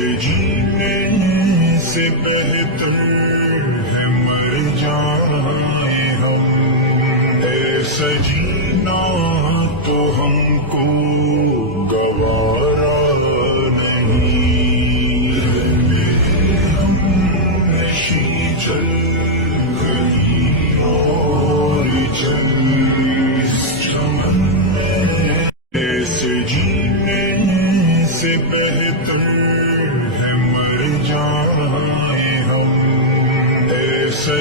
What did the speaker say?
ایسے جینے سے بہتر ہے مر جائیں ہم، ایسا جینا تو ہم کو گوارا نہیں، ہم نشی چل گئی اور چل اس چمن میں، ایسے جینے سے بہتر ہے مر جائیں ہم، ایسا